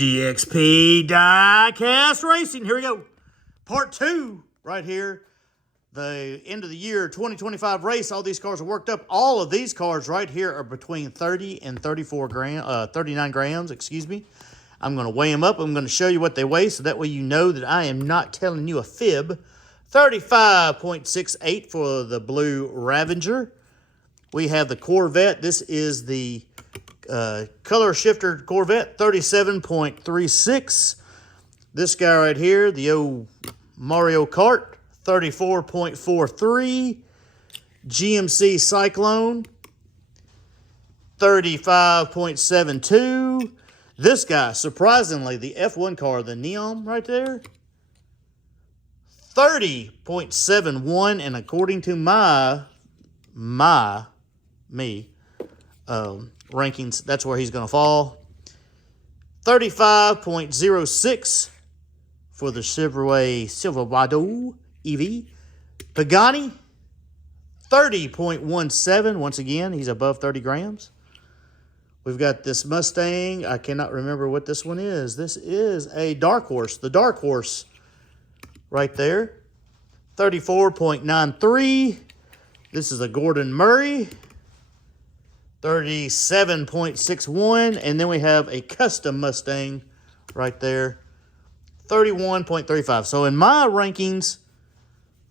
DXP Diecast Racing. Here we go. Part 2 right here. The end of the year 2025 race. All these cars are worked up. All of these cars right here are between 30 and 39 grams, excuse me. I'm going to weigh them up. I'm going to show you what they weigh so that way you know that I am not telling you a fib. 35.68 for the blue Ravager. We have the Corvette. This is the color shifter Corvette, 37.36. This guy right here, the old Mario Kart, 34.43. GMC Cyclone, 35.72. This guy, surprisingly, the F1 car, the Neon right there, 30.71. And according to my rankings, that's where he's going to fall. 35.06 for the Chevrolet Silverado EV. Pagani, 30.17. Once again, he's above 30 grams. We've got this Mustang. I cannot remember what this one is. This is a Dark Horse. The Dark Horse right there. 34.93. This is a Gordon Murray. 37.61. And then we have a custom Mustang right there. 31.35. So in my rankings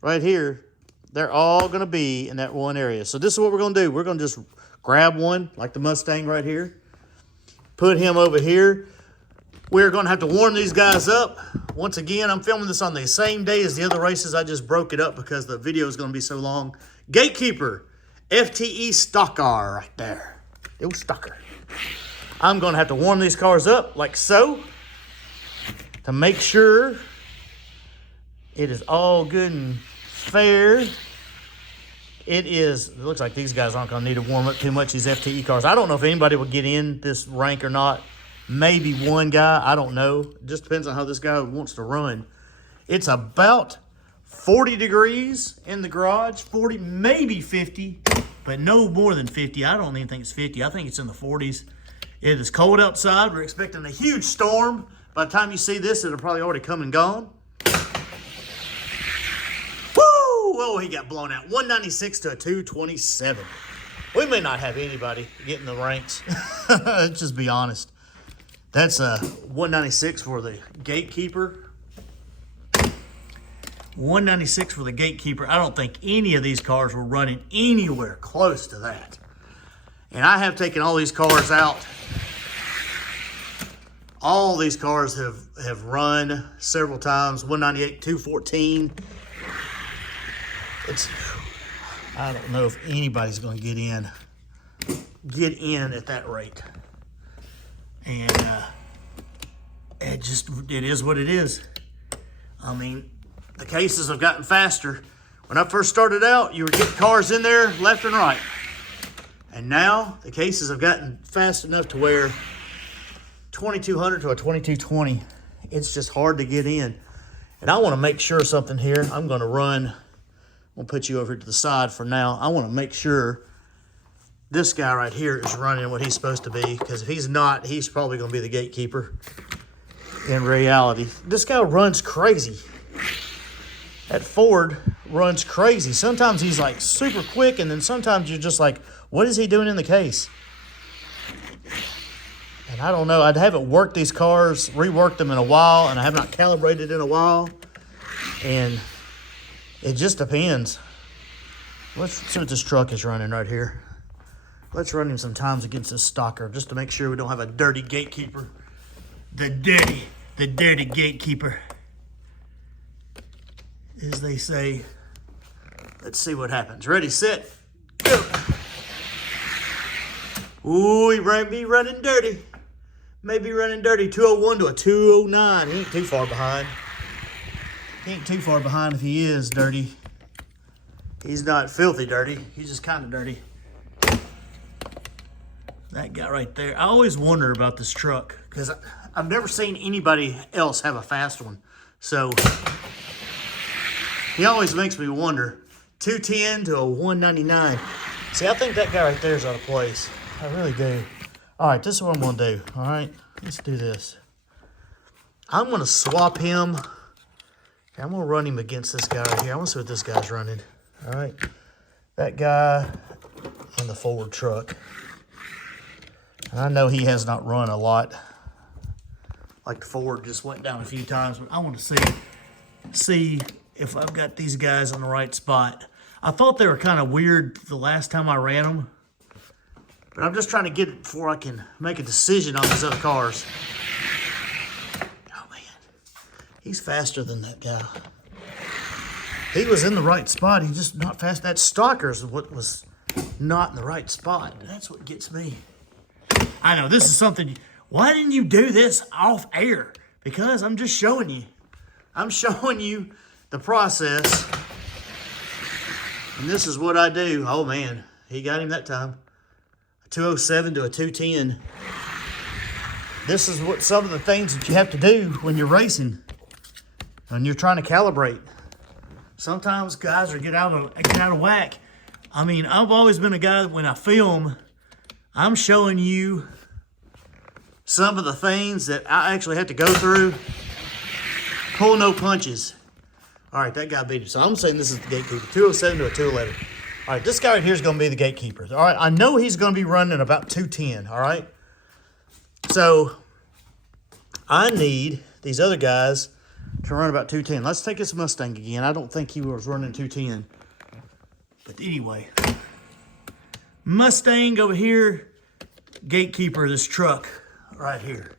right here, they're all going to be in that one area. So this is what we're going to do. We're going to just grab one, like the Mustang right here. Put him over here. We're going to have to warm these guys up. Once again, I'm filming this on the same day as the other races. I just broke it up because the video is going to be so long. Gatekeeper, FTE Stocker right there. It was Stocker. I'm going to have to warm these cars up like so to make sure it is all good and fair. It looks like these guys aren't going to need to warm up too much, these FTE cars. I don't know if anybody will get in this rank or not. Maybe one guy. I don't know. It just depends on how this guy wants to run. It's about 40 degrees in the garage. 40, maybe 50, but no more than 50. I don't even think it's 50. I think it's in the 40s. It is cold outside. We're expecting a huge storm. By the time you see this, it'll probably already come and gone. Oh, he got blown out. 196 to a 227. We may not have anybody get in the ranks. Let's just be honest. That's a 196 for the Gatekeeper. 196 for the Gatekeeper. I don't think any of these cars were running anywhere close to that. And I have taken all these cars out. All these cars have run several times. 198, 214. I don't know if anybody's going to get in at that rate. And it is what it is. I mean, the cases have gotten faster. When I first started out, you were getting cars in there left and right. And now the cases have gotten fast enough to where 2200 to a 2220, it's just hard to get in. And I want to make sure something here. I'm going to put you over to the side for now. I want to make sure this guy right here is running what he's supposed to be, because if he's not, he's probably going to be the Gatekeeper in reality. This guy runs crazy. That Ford runs crazy. Sometimes he's like super quick, and then sometimes you're just like, what is he doing in the case? And I don't know. I haven't worked these cars, reworked them in a while, and I have not calibrated in a while. And it just depends. Let's see what this truck is running right here. Let's run him some times against this Stocker just to make sure we don't have a dirty Gatekeeper. The dirty Gatekeeper, as they say. Let's see what happens. Ready, set, go. Ooh, he might be running dirty. Maybe running dirty. 201 to a 209. He ain't too far behind. He ain't too far behind if he is dirty. He's not filthy dirty. He's just kind of dirty. That guy right there. I always wonder about this truck because I've never seen anybody else have a fast one. So he always makes me wonder. 210 to a 199. See, I think that guy right there is out of place. I really do. All right, this is what I'm going to do. All right, let's do this. I'm going to swap him. Okay, I'm going to run him against this guy right here. I want to see what this guy's running. All right. That guy in the Ford truck. And I know he has not run a lot. Like the Ford just went down a few times. But I want to see if I've got these guys on the right spot. I thought they were kind of weird the last time I ran them. But I'm just trying to get it before I can make a decision on these other cars. Oh, man. He's faster than that guy. He was in the right spot. He's just not fast. That stalker's what was not in the right spot. That's what gets me. I know, this is something... Why didn't you do this off air? Because I'm just showing you. I'm showing you the process. And this is what I do. Oh, man. He got him that time. A 207 to a 210. This is what some of the things that you have to do when you're racing. When you're trying to calibrate. Sometimes guys get out of whack. I mean, I've always been a guy that when I film, I'm showing you some of the things that I actually have to go through. Pull no punches. All right, that guy beat it. So I'm saying this is the gatekeeper. 207 to a 211. All right, this guy right here is going to be the gatekeeper. All right, I know he's going to be running about 210, all right? So I need these other guys to run about 210. Let's take this Mustang again. I don't think he was running 210. But anyway, Mustang over here, gatekeeper, this truck right here.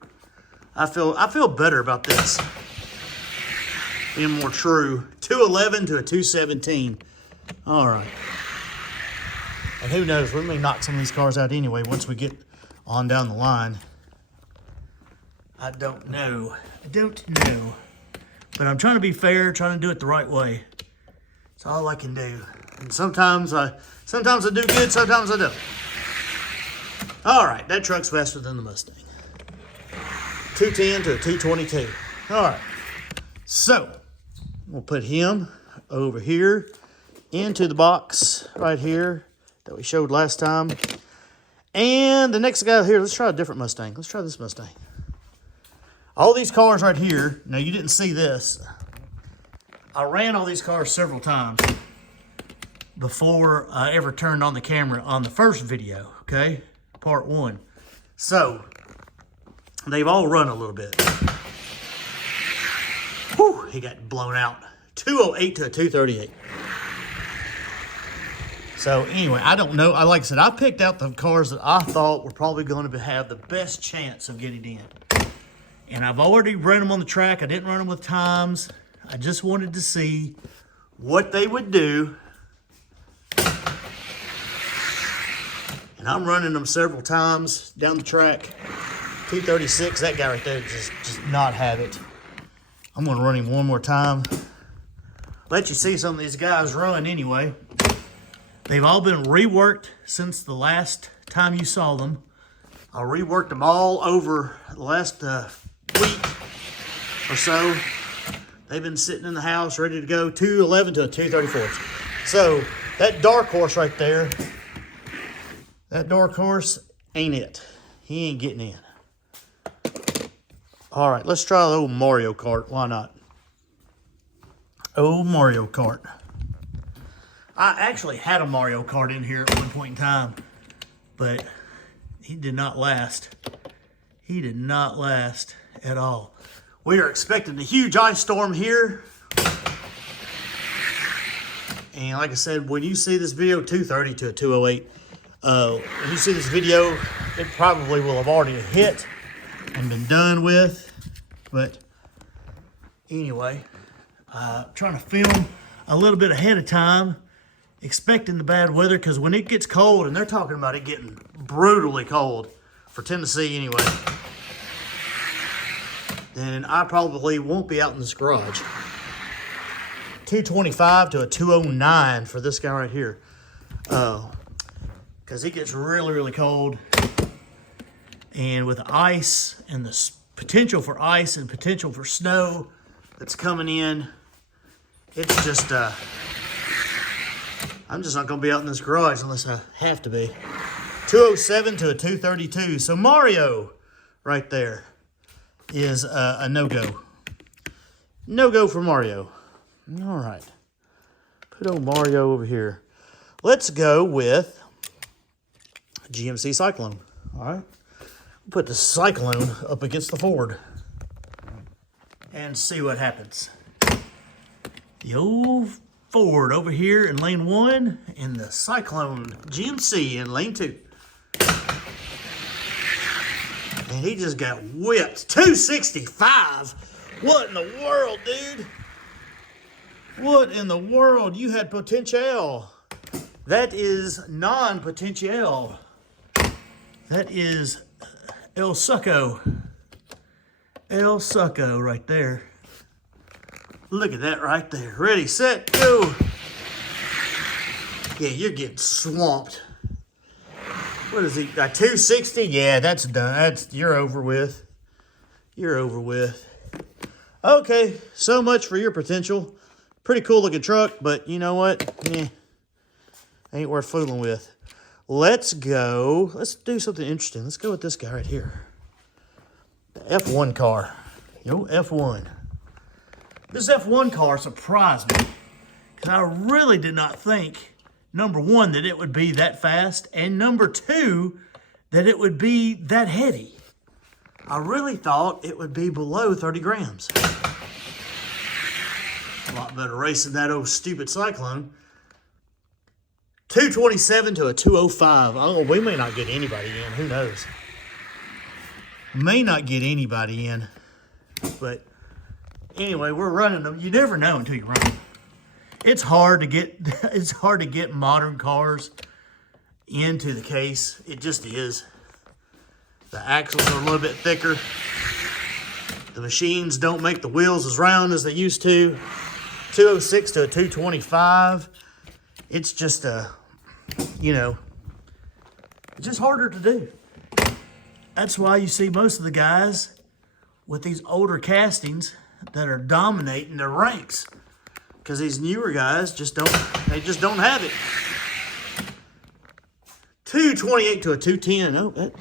I feel better about this. Being more true. 211 to a 217. All right. And who knows, we may knock some of these cars out anyway once we get on down the line. I don't know. But I'm trying to be fair, trying to do it the right way. That's all I can do. And sometimes I do good, sometimes I don't. All right, that truck's faster than the Mustang. 210 to a 222. All right, so we'll put him over here into the box right here that we showed last time. And the next guy here, let's try a different Mustang. Let's try this Mustang. All these cars right here, now you didn't see this. I ran all these cars several times before I ever turned on the camera on the first video, okay? Part 1. So, they've all run a little bit. Whew, he got blown out. 208 to a 238. So, anyway, I don't know. Like I said, I picked out the cars that I thought were probably going to have the best chance of getting in. And I've already run them on the track. I didn't run them with times. I just wanted to see what they would do. And I'm running them several times down the track. 236, that guy right there just not have it. I'm gonna run him one more time. Let you see some of these guys run anyway. They've all been reworked since the last time you saw them. I reworked them all over the last week or so. They've been sitting in the house ready to go. 211 to a 234. So that dark horse right there, that dark horse ain't it. He ain't getting in. All right, let's try the old Mario Kart. Why not? Old Mario Kart. I actually had a Mario Kart in here at one point in time, but he did not last. He did not last at all. We are expecting a huge ice storm here. And like I said, when you see this video, 230 to a 208, when you see this video, it probably will have already hit and been done with. But anyway, trying to film a little bit ahead of time, expecting the bad weather, because when it gets cold, and they're talking about it getting brutally cold for Tennessee anyway, then I probably won't be out in this garage. 225 to a 209 for this guy right here. Because it gets really, really cold. And with ice and the potential for ice and potential for snow that's coming in, it's just, I'm just not going to be out in this garage unless I have to be. 207 to a 232. So Mario right there. is a no-go. No-go for Mario. All right. Put old Mario over here. Let's go with GMC Cyclone. All right. Put the Cyclone up against the Ford and see what happens. The old Ford over here in lane 1 and the Cyclone GMC in lane 2. And he just got whipped. 265. What in the world, dude? What in the world? You had potential. That is non-potential. That is El Succo. El Succo right there. Look at that right there. Ready, set, go. Yeah, you're getting swamped. What is he? 260? Yeah, that's done. You're over with. You're over with. Okay, so much for your potential. Pretty cool looking truck, but you know what? Ain't worth fooling with. Let's go. Let's do something interesting. Let's go with this guy right here. The F1 car. Yo, F1. This F1 car surprised me because I really did not think, number one, that it would be that fast, and number two, that it would be that heavy. I really thought it would be below 30 grams. A lot better race than that old stupid Cyclone. 227 to a 205. Oh, we may not get anybody in. Who knows? May not get anybody in. But anyway, we're running them. You never know until you run them. It's hard to get modern cars into the case. It just is. The axles are a little bit thicker. The machines don't make the wheels as round as they used to. 206 to a 225. It's just it's just harder to do. That's why you see most of the guys with these older castings that are dominating their ranks, because these newer guys just don't have it. 228 to a 210. Oh, that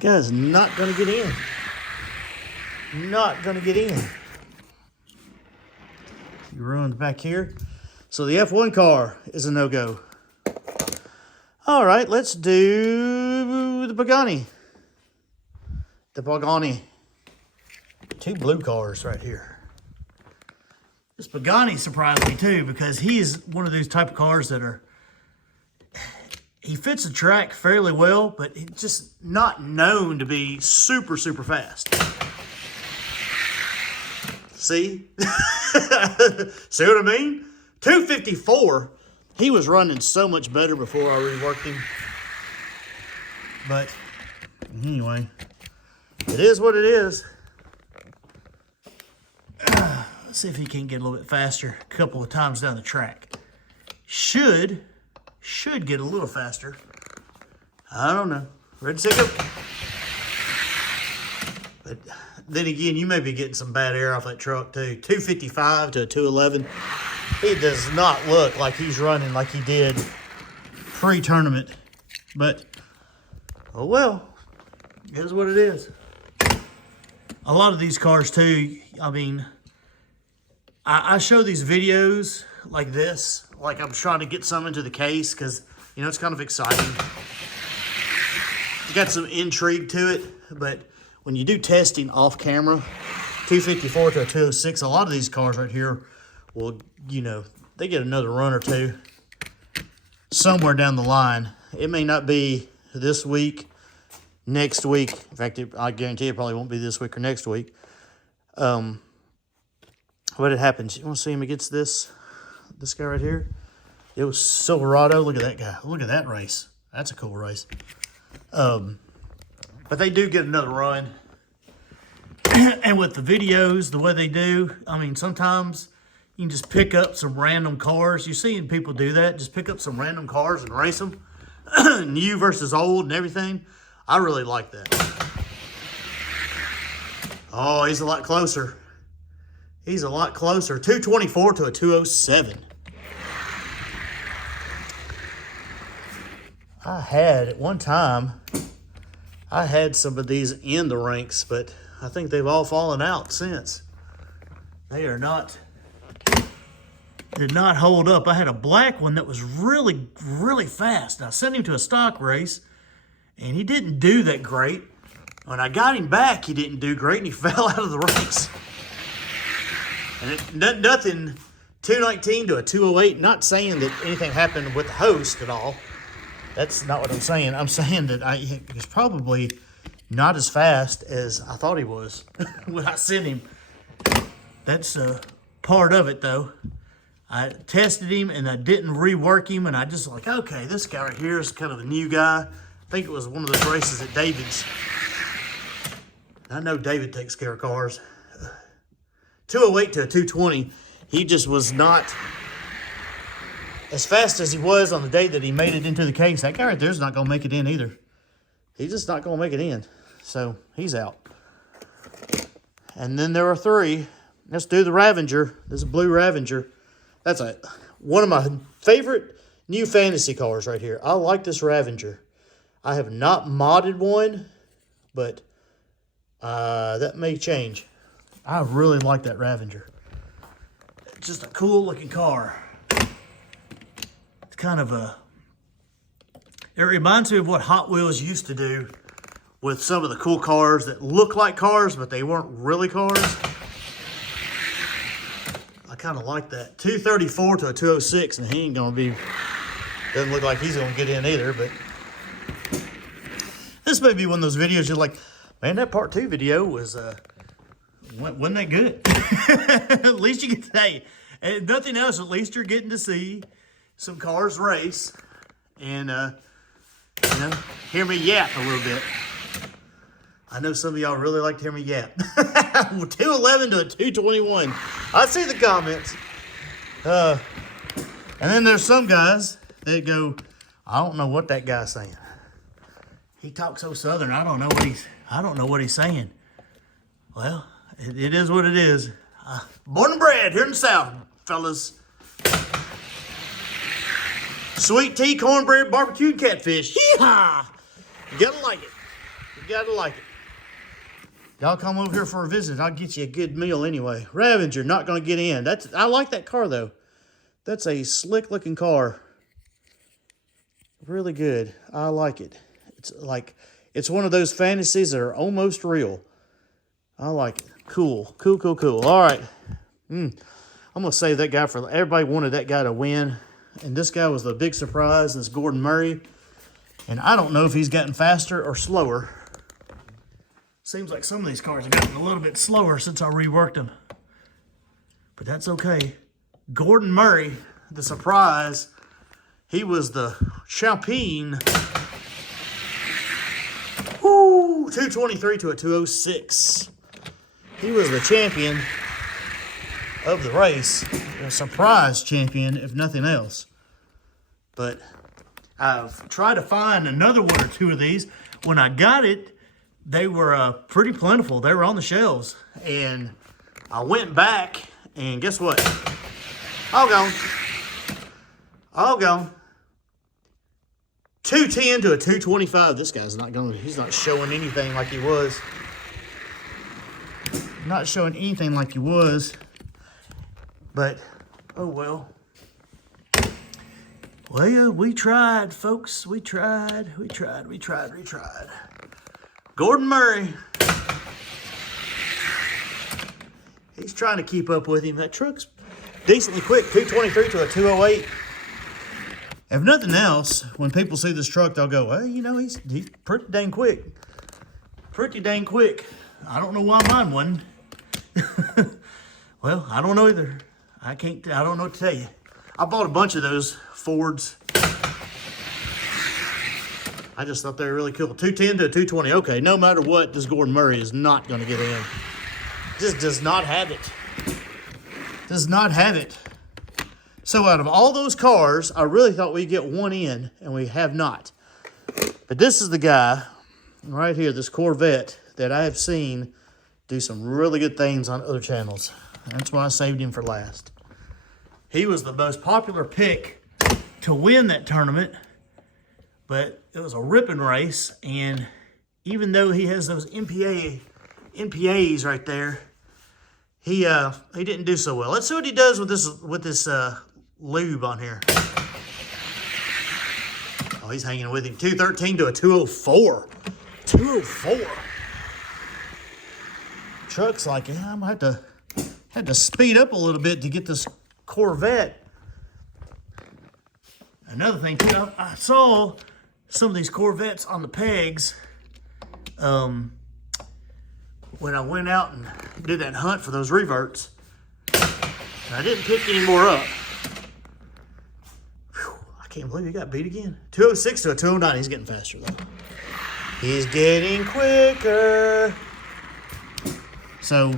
guy's not going to get in. Not going to get in. He runs back here. So the F1 car is a no-go. All right, let's do the Pagani. The Pagani. Two blue cars right here. This Pagani surprised me too, because he is one of those type of cars that he fits the track fairly well, but he's just not known to be super, super fast. See? See what I mean? 254. He was running so much better before I reworked him. But anyway, it is what it is. Let's see if he can get a little bit faster a couple of times down the track. Should get a little faster. I don't know. Ready, set, go. But then again, you may be getting some bad air off that truck too. 255 to a 211. It does not look like he's running like he did pre-tournament. But, oh well. It is what it is. A lot of these cars too, I mean, I show these videos like this, like I'm trying to get some into the case, because, you know, it's kind of exciting. It's got some intrigue to it, but when you do testing off camera, 254 to a 206, a lot of these cars right here will, you know, they get another run or two somewhere down the line. It may not be this week, next week. In fact, I guarantee it probably won't be this week or next week. What had happened? You want to see him against this guy right here? It was Silverado. Look at that guy. Look at that race. That's a cool race. But they do get another run. And with the videos, the way they do, I mean, sometimes you can just pick up some random cars. You're seeing people do that. Just pick up some random cars and race them. New versus old and everything. I really like that. Oh, he's a lot closer. He's a lot closer. 224 to a 207. At one time, I had some of these in the ranks, but I think they've all fallen out since. They are not, did not hold up. I had a black one that was really, really fast. And I sent him to a stock race, and he didn't do that great. When I got him back, he didn't do great, and he fell out of the race. And nothing, 219 to a 208, not saying that anything happened with the host at all. That's not what I'm saying. I'm saying that he was probably not as fast as I thought he was when I sent him. That's part of it, though. I tested him, and I didn't rework him, and I just like, okay, this guy right here is kind of a new guy. I think it was one of those races at David's. I know David takes care of cars. 208 to a 220, he just was not as fast as he was on the day that he made it into the case. That guy right there is not going to make it in either. He's just not going to make it in. So he's out. And then there are three. Let's do the Ravenger. This is a blue Ravenger. That's one of my favorite new fantasy cars right here. I like this Ravenger. I have not modded one, but that may change. I really like that Ravenger. It's just a cool looking car. It's kind of it reminds me of what Hot Wheels used to do with some of the cool cars that look like cars, but they weren't really cars. I kind of like that. 234 to a 206, and he ain't gonna be, doesn't look like he's gonna get in either, but this may be one of those videos you're like, man, that part 2 video was, wasn't that good? At least you get to say, and nothing else, at least you're getting to see some cars race and, you know, hear me yap a little bit. I know some of y'all really like to hear me yap. 211 to a 221. I see the comments. And then there's some guys that go, I don't know what that guy's saying. He talks so southern, I don't know what he's saying. Well, it is what it is. Born and bred here in the South, fellas. Sweet tea, cornbread, barbecued catfish. Yee-haw! You gotta like it. You gotta like it. Y'all come over here for a visit. I'll get you a good meal anyway. Ravenger, not gonna get in. I like that car though. That's a slick looking car. Really good. I like it. It's one of those fantasies that are almost real. I like it. Cool. Cool, cool, cool. All right. I'm going to save that guy for... Everybody wanted that guy to win. And this guy was the big surprise. This Gordon Murray. And I don't know if he's gotten faster or slower. Seems like some of these cars have gotten a little bit slower since I reworked them. But that's okay. Gordon Murray, the surprise. He was the champion. Woo! 223 to a 206. He was the champion of the race. A surprise champion, if nothing else. But I've tried to find another one or two of these. When I got it, they were pretty plentiful. They were on the shelves. And I went back, and guess what? All gone. All gone. 210 to a 225. This guy's not going. He's not showing anything like he was. Not showing anything like he was. But, oh well. Well, we tried, folks. We tried. Gordon Murray. He's trying to keep up with him. That truck's decently quick. 223 to a 208. If nothing else, when people see this truck, they'll go, well, you know, he's pretty dang quick. Pretty dang quick. I don't know why mine wasn't. Well, I don't know either. I don't know what to tell you. I bought a bunch of those Fords. I just thought they were really cool. 210 to a 220. Okay, no matter what, this Gordon Murray is not going to get in. Just does not have it. Does not have it. So out of all those cars, I really thought we'd get one in, and we have not. But this is the guy right here, this Corvette, that I have seen do some really good things on other channels. That's why I saved him for last. He was the most popular pick to win that tournament, but it was a ripping race, and even though he has those MPA NPAs right there. He didn't do so well. Let's see what he does with this lube on here. Oh, he's hanging with him. 213 to a 204. 204. Truck's like, yeah, I'm gonna have to speed up a little bit to get this Corvette. Another thing too, I saw some of these Corvettes on the pegs when I went out and did that hunt for those reverts. And I didn't pick any more up. Whew, I can't believe he got beat again. 206 to a 209. He's getting faster though. He's getting quicker. So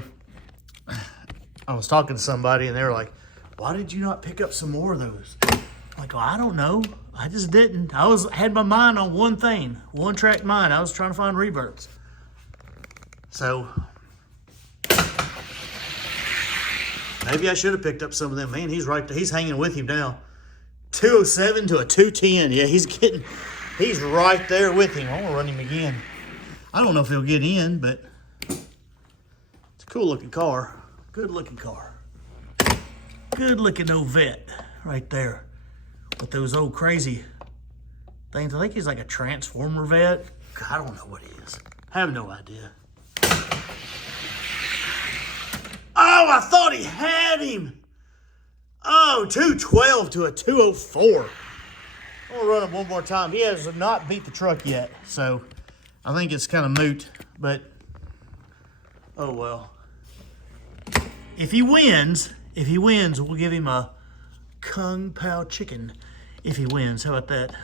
I was talking to somebody and they were like, why did you not pick up some more of those? I'm like, well, I don't know. I just didn't. I had my mind on one thing, one track mind. I was trying to find reverts. So maybe I should have picked up some of them. Man, he's right there. He's hanging with him now. 207 to a 210. Yeah, he's right there with him. I want to run him again. I don't know if he'll get in, but it's a cool looking car. Good looking car. Good looking old vet right there with those old crazy things. I think he's like a transformer vet. God, I don't know what he is. I have no idea. Oh, I thought he had him. Oh, 212 to a 204. I'm going to run him one more time. He has not beat the truck yet, so I think it's kind of moot, but oh well. If he wins, we'll give him a Kung Pao chicken. If he wins, how about that?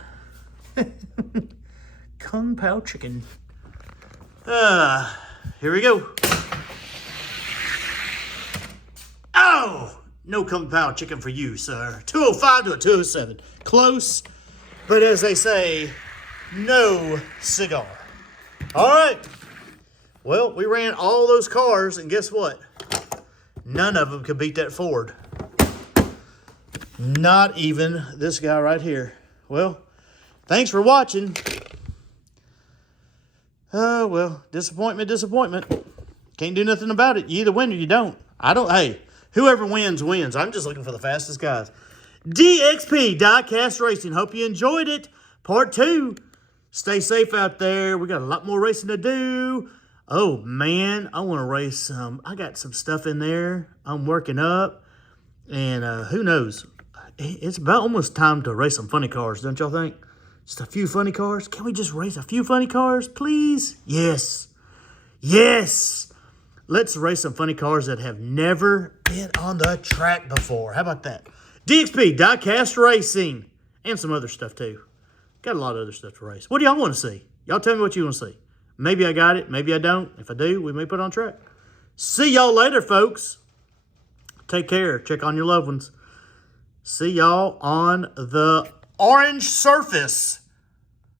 Kung Pao chicken. Here we go. Oh, no Kung Pao chicken for you, sir. 205 to a 207. Close, but as they say, no cigar. All right. Well, we ran all those cars, and guess what? None of them could beat that Ford. Not even this guy right here. Well, thanks for watching. Oh, well, disappointment. Can't do nothing about it. You either win or you don't. Hey, whoever wins, wins. I'm just looking for the fastest guys. DXP, Diecast Racing. Hope you enjoyed it. Part 2. Stay safe out there. We got a lot more racing to do. Oh, man, I want to race some. I got some stuff in there I'm working up. And who knows? It's about almost time to race some funny cars, don't y'all think? Just a few funny cars. Can we just race a few funny cars, please? Yes. Yes. Let's race some funny cars that have never been on the track before. How about that? DXP, Diecast Racing. And some other stuff, too. Got a lot of other stuff to race. What do y'all want to see? Y'all tell me what you want to see. Maybe I got it. Maybe I don't. If I do, we may put it on track. See y'all later, folks. Take care. Check on your loved ones. See y'all on the orange surface.